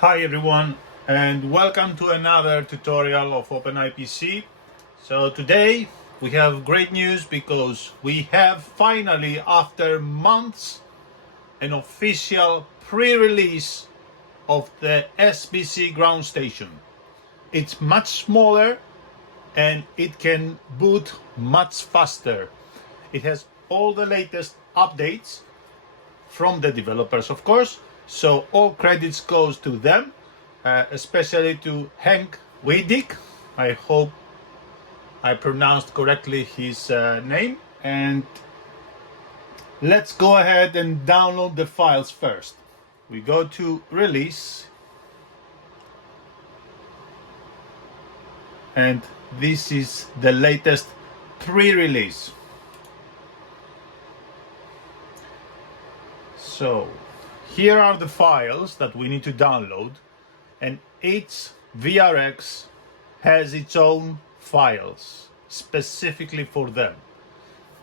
Hi everyone, and welcome to another tutorial of OpenIPC. So today we have great news because we have finally, after months, an official pre-release of the SBC Groundstation. It's much smaller and it can boot much faster. It has all the latest updates from the developers, of course. So all credits goes to them, especially to Henk Weidik. I hope I pronounced correctly his name. And let's go ahead and download the files first. We go to release, and this is the latest pre-release. So here are the files that we need to download, and each VRX has its own files specifically for them.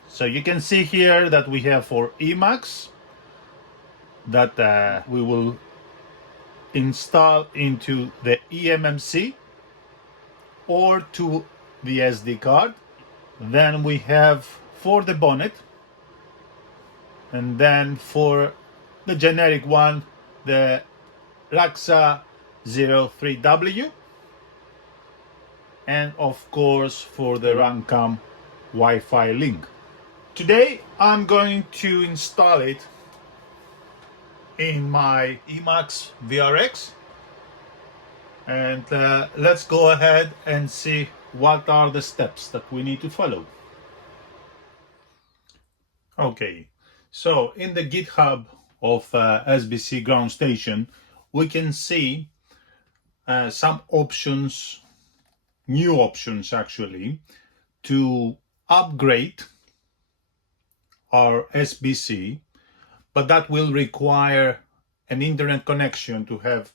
So you can see here that we have for Emacs that we will install into the eMMC or to the SD card. Then we have for the bonnet, and then for the generic one, the RAXA 03W, and of course for the RunCam WifiLink. Today I'm going to install it in my Emacs VRX, and let's go ahead and see what are the steps that we need to follow. Okay, so in the GitHub of SBC Groundstation, we can see some options, new options actually, to upgrade our SBC, but that will require an internet connection to have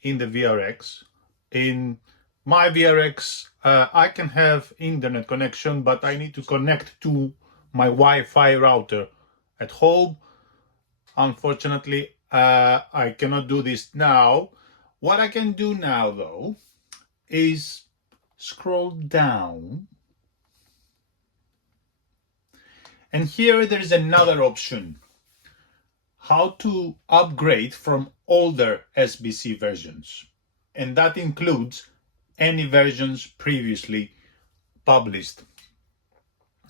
in the VRX. In my VRX, I can have internet connection, but I need to connect to my Wi-Fi router at home. Unfortunately, I cannot do this now. What I can do now, though, is scroll down. And here there is another option, how to upgrade from older SBC versions. And that includes any versions previously published.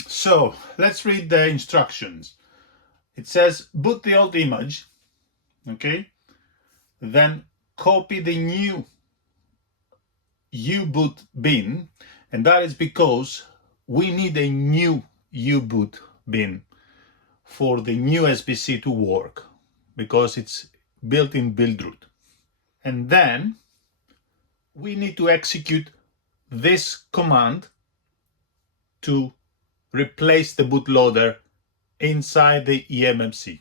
So let's read the instructions. It says boot the old image, okay? Then copy the new U-boot bin, and that is because we need a new U-boot bin for the new SBC to work, because it's built in build root. And then we need to execute this command to replace the bootloader inside the eMMC.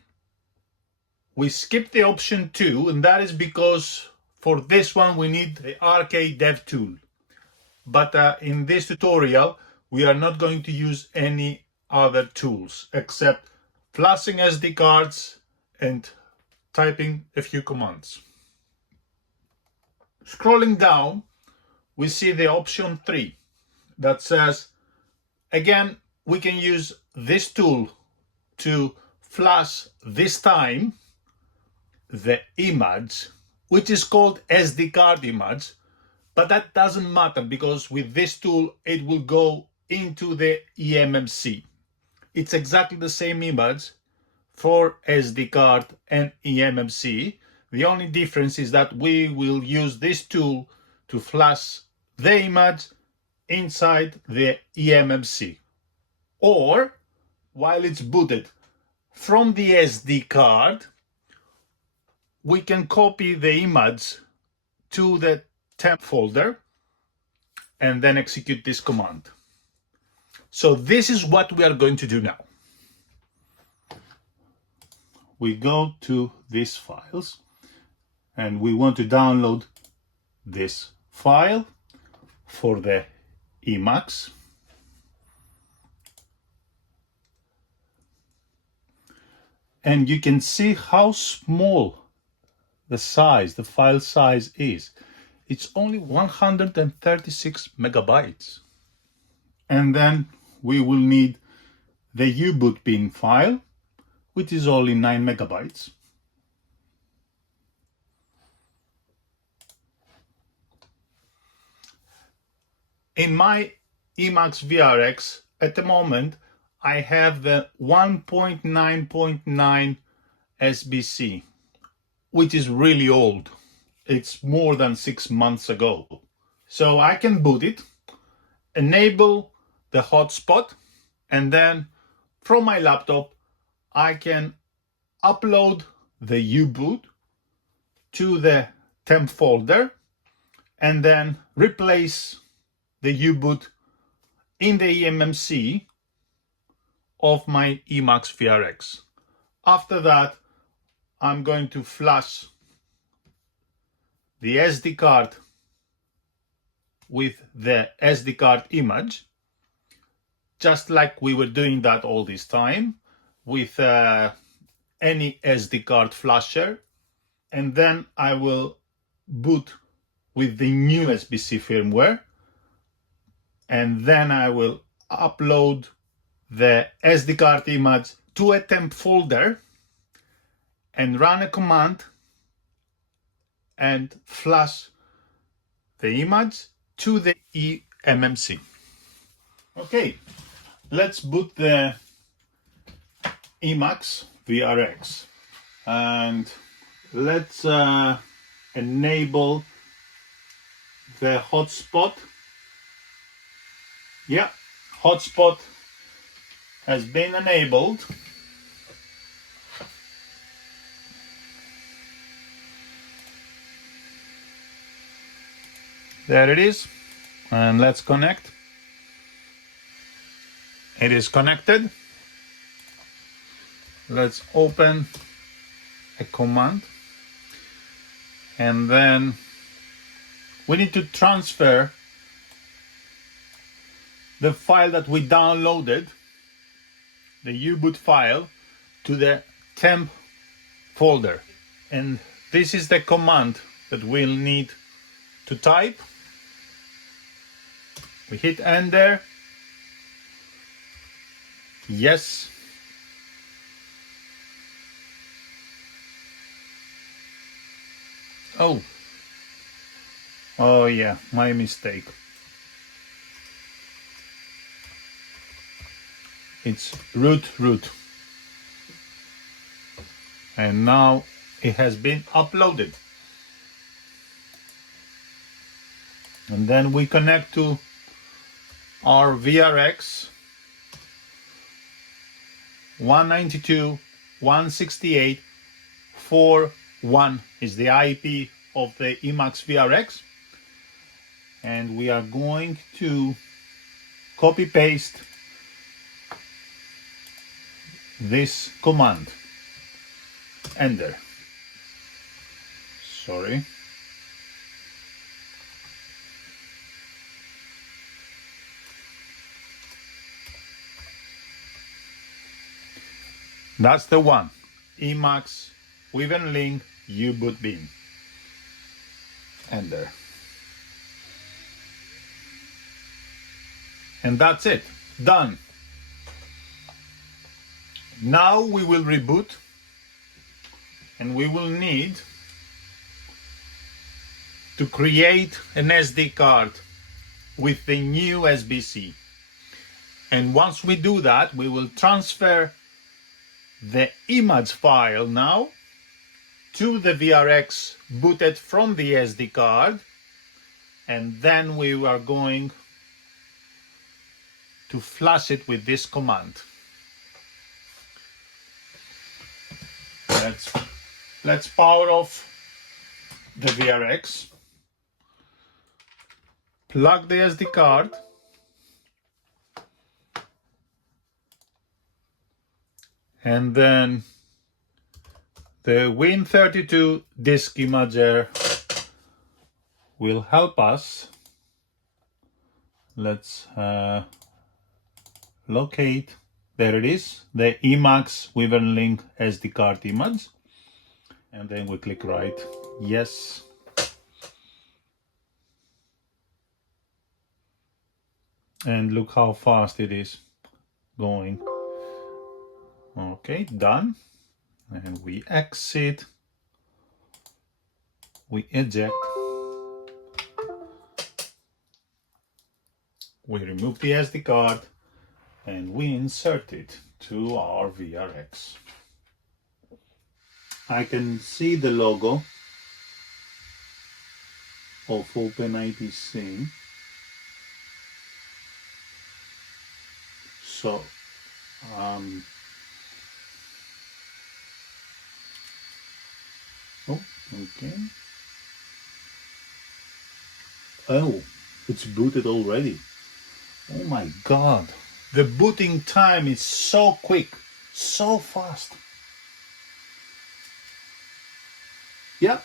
We skipped the option 2, and that is because for this one we need the RK dev tool. But in this tutorial we are not going to use any other tools except flashing SD cards and typing a few commands. Scrolling down, we see the option 3 that says, again, we can use this tool to flash this time the image, which is called SD card image, but that doesn't matter because with this tool it will go into the eMMC. It's exactly the same image for SD card and eMMC. The only difference is that we will use this tool to flash the image inside the eMMC, or while it's booted from the SD card, we can copy the image to the temp folder and then execute this command. So this is what we are going to do now. We go to these files and we want to download this file for the Emacs. And you can see how small the size, the file size is. It's only 136 megabytes. And then we will need the U-boot-bin file, which is only 9 megabytes. In my eMMC VRX, at the moment, I have the 1.9.9 SBC, which is really old. It's more than 6 months ago. So I can boot it, enable the hotspot, and then from my laptop, I can upload the U-boot to the temp folder and then replace the U-boot in the eMMC of my eMMC VRX. After that, I'm going to flash the SD card with the SD card image, just like we were doing that all this time with any SD card flasher, and then I will boot with the new SBC firmware, and then I will upload the SD card image to a temp folder and run a command and flash the image to the eMMC. Okay, let's boot the eMMC VRX and let's enable the hotspot. Yeah, hotspot has been enabled. There it is, and let's connect. It is connected. Let's open a command, and then we need to transfer the file that we downloaded, the U-boot file, to the temp folder. And this is the command that we'll need to type. We hit enter. Yes. Oh yeah, my mistake. It's root. And now it has been uploaded. And then we connect to our VRX 192.168.4.1 is the IP of the eMMC VRX. And we are going to copy paste this command. Enter. Sorry. That's the one. eMMC WifiLink U-boot-bin. Enter. And that's it. Done. Now we will reboot, and we will need to create an SD card with the new SBC. And once we do that, we will transfer the image file now to the VRX booted from the SD card, and then we are going to flash it with this command. Let's power off the VRX, plug the SD card, and then the Win32 disk imager will help us. Let's locate, there it is, the eMMC WifiLink SD card image. and then we click right, yes. And look how fast it is going. Okay, done. And we exit, we eject, we remove the SD card, and we insert it to our VRX. I can see the logo of OpenIPC. So, oh, okay. Oh, it's booted already. Oh my God. The booting time is so quick, so fast. Yeah.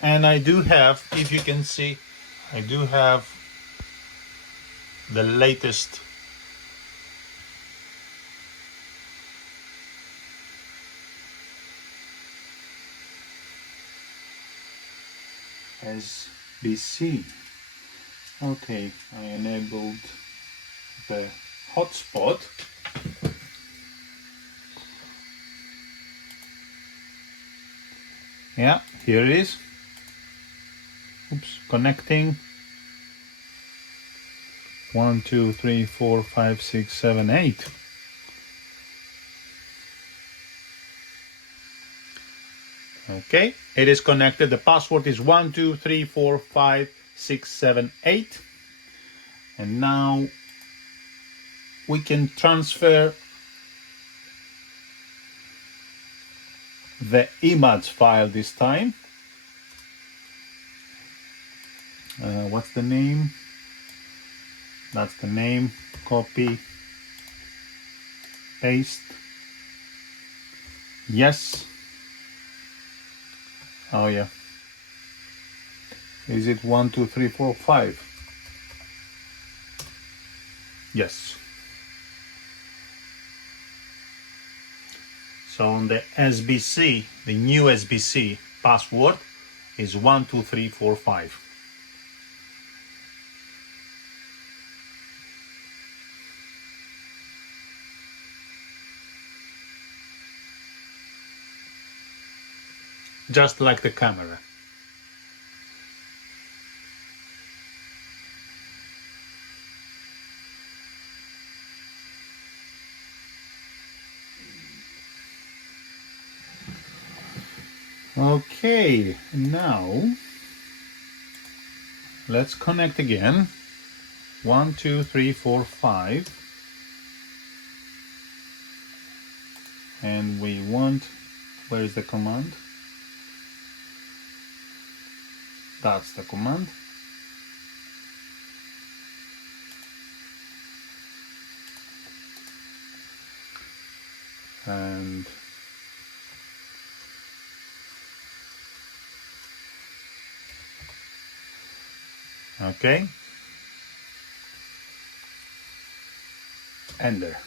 And I do have, if you can see, I do have the latest SBC. Okay, I enabled the hotspot. Yeah, here it is. Oops, connecting. 1, 2, 3, 4, 5, 6, 7, 8. Okay, it is connected. The password is 1, 2, 3, 4, 5, 6, 7, 8. And now we can transfer the image file this time. What's the name? That's the name. Copy, paste. Yes. Oh yeah. Is it 1, 2, 3, 4, 5? Yes. So on the SBC, the new SBC password is 1, 2, 3, 4, 5. Just like the camera. Okay, now let's connect again. 1, 2, 3, 4, 5. And we want, where is the command? That's the command. And okay, enter.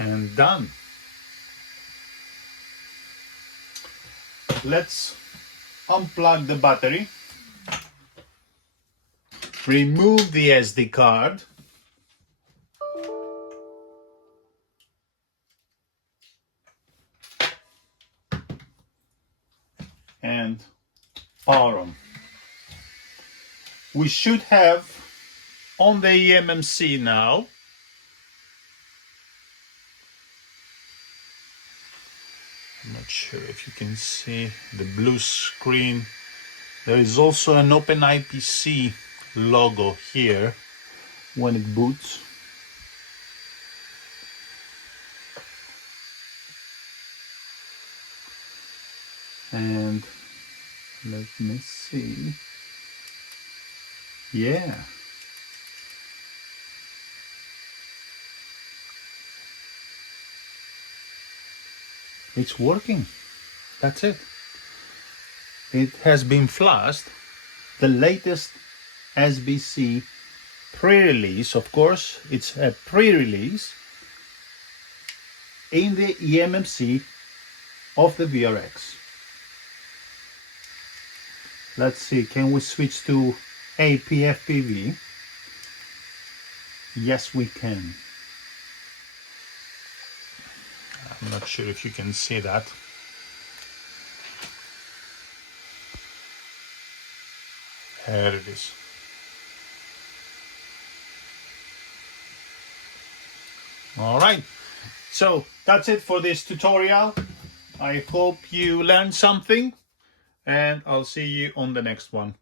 And done. Let's unplug the battery, remove the SD card, and power on. We should have on the eMMC now I'm not sure if you can see the blue screen. There is also an OpenIPC logo here when it boots. And let me see. Yeah. It's working. That's it. It has been flashed. The latest SBC pre-release, of course, it's a pre-release in the eMMC of the VRX. Let's see, can we switch to AP FPV? Yes, we can. I'm not sure if you can see that. There it is. All right, so that's it for this tutorial. I hope you learned something, and I'll see you on the next one.